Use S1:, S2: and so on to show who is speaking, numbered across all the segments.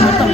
S1: అతిథిగా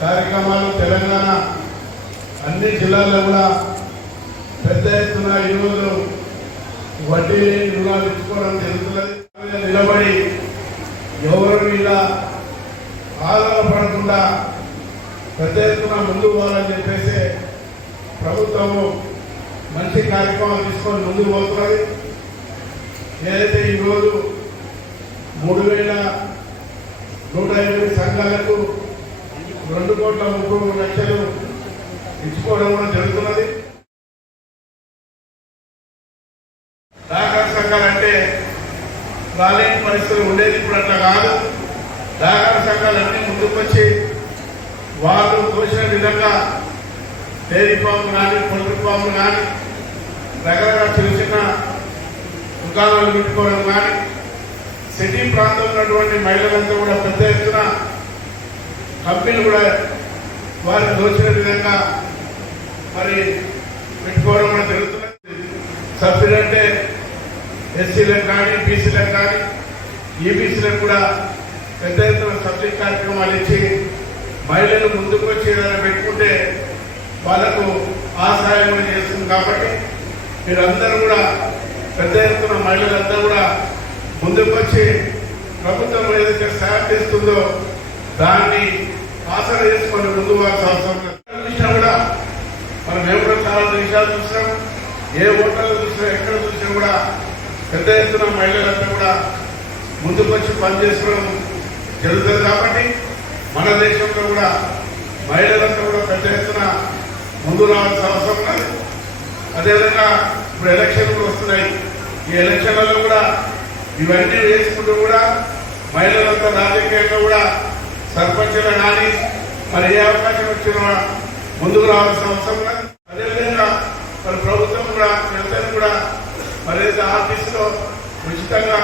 S2: కార్యక్రమాలు తెలంగాణ అన్ని జిల్లాల్లో కూడా పెద్ద ఎత్తున ఈరోజు వడ్డీ లేని రుణాలు ఇచ్చుకోవడం జరుగుతున్నది. నిలబడి ఎవరి మీద ఆధారపడకుండా పెద్ద ఎత్తున ముందుకు పోవాలని చెప్పేసి ప్రభుత్వము మంచి కార్యక్రమాలు తీసుకొని ముందుకు పోతున్నది. ఏదైతే ఈరోజు మూడు వేల నూట ఎనిమిది సంఘాలకు రెండు కోట్ల ముప్పై మూడు లక్షలు ఇచ్చుకోవడం కూడా జరుగుతున్నది సహకార సంఘాలు అంటే సాలేని పరిస్థితులు ఉండేది ఇప్పుడు అట్లా కాదు. సహకార సంఘాలన్నీ ముందుకు వచ్చి వాళ్ళు తోచిన విధంగా డైరీ ఫామ్ కానీ పొల్ట్రీ ఫామ్ కానీ రకరకాల చిన్న చిన్న దుకాణాలు పెట్టుకోవడం కానీ సిటీ ప్రాంతంలో ఉన్నటువంటి మహిళలంతా కూడా పెద్ద ఎత్తున కంపెనీలు కూడా వారి దోచిన విధంగా మరి పెట్టుకోవడం కూడా జరుగుతున్నది. సబ్సిడీ అంటే ఎస్సీలకు కానీ బీసీలకు కానీ ఈబీసీలకు కూడా పెద్ద ఎత్తున సబ్సిడీ కార్యక్రమాలు ఇచ్చి మహిళలు ముందుకు వచ్చి ఏదైనా పెట్టుకుంటే వాళ్ళకు ఆ సహాయం కూడా చేస్తుంది కాబట్టి మీరందరూ కూడా పెద్ద ఎత్తున మహిళలందరూ కూడా ముందుకు వచ్చి ప్రభుత్వం ఏదైతే సహాయం చేస్తుందో దాన్ని ఆసరా చేసుకొని ముందు చూసినా కూడా మనం మేము కూడా చాలా విషయాలు చూసినాం ఏ హోటల్లో చూసినా ఎక్కడ చూసినా కూడా పెద్ద ఎత్తున మహిళలంతా కూడా ముందుకు వచ్చి పనిచేసుకోవడం జరుగుతుంది కాబట్టి మన దేశంలో కూడా మహిళలంతా కూడా పెద్ద ఎత్తున ముందు రావాల్సిన అవసరం ఉన్నది. అదేవిధంగా ఇప్పుడు ఎలక్షన్లు వస్తున్నాయి. ఈ ఎలక్షన్లలో కూడా ఇవన్నీ వేసుకుంటూ కూడా మహిళలంతా రాజకీయంగా కూడా సర్పంచులు కానీ మరి ఏ అవకాశం వచ్చినా ముందుకు రావాల్సిన అవసరం ఉన్నది. అదేవిధంగా మరి ప్రభుత్వం కూడా అందరూ కూడా ప్రజల ఆఫీసులో ఉచితంగా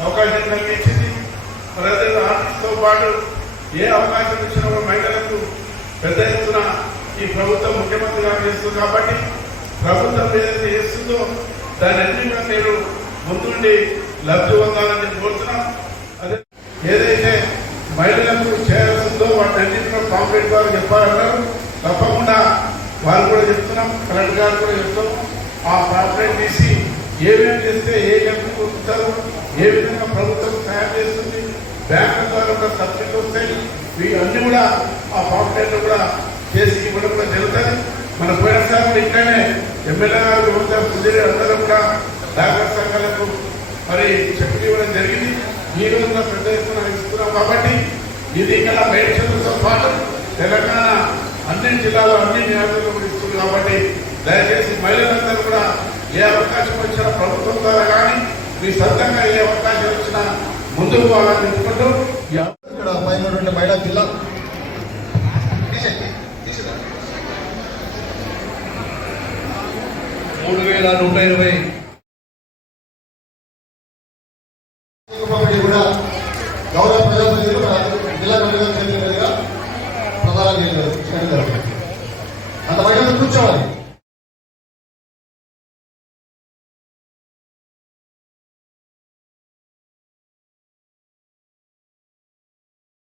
S2: అవకాశం కలిగించింది ప్రజల అదే పాటు ఏ అవకాశం ఇచ్చినా మహిళలకు పెద్ద ఎత్తున ఈ ప్రభుత్వం ముఖ్యమంత్రి గారు చేస్తుంది కాబట్టి ప్రభుత్వం ఏదైతే చేస్తుందో దాని అన్నింటిగా నేను ముందుండి లబ్ధి పొందాలని నేను కోరుతున్నాం. అదే ఏదైతే మహిళలకు చేయాల్సిందో వాటి అన్నింటిలో కాంప్లైంట్ వారు చెప్పాలన్నారు తప్పకుండా వారు కూడా చెప్తున్నాం కలెక్టర్ గారు కూడా చెప్తున్నాం ఆ కాంప్లైంట్ తీసి ఏమేమి చేస్తే ఏ లెక్కకు పొందుతారు ఏ విధంగా ప్రభుత్వం తయారు చేస్తుంది? బ్యాంకుల ద్వారా కూడా వస్తాయి. వస్తాయి ఇవన్నీ కూడా ఆ కాంప్లైంట్ కూడా చేసి ఇవ్వడం కూడా జరుగుతుంది. మన పోయినసారి కూడా ఇక్కడనే ఎమ్మెల్యే గారు యువత సుధీర్ అందరూ కూడా డాక్టర్ సంఘాలకు మరి చెప్పి ఇవ్వడం జరిగింది. ఈ రోజున పెద్ద ఎత్తున ఇస్తున్నాం కాబట్టి ఇది ఇక్కడ మేడ్చలతో పాటు తెలంగాణ అన్ని జిల్లాలో అన్ని నియోజకవర్గాలు ఇస్తుంది కాబట్టి దయచేసి మహిళలందరూ కూడా ఏ అవకాశం వచ్చినా ప్రభుత్వం ద్వారా కానీ మీ సొంతంగా ఏ అవకాశం వచ్చినా ముందుకు పోవాలని చెప్పుకుంటూ
S1: ఇక్కడ పైన మహిళా జిల్లా. మూడు వేల నూట ఇరవై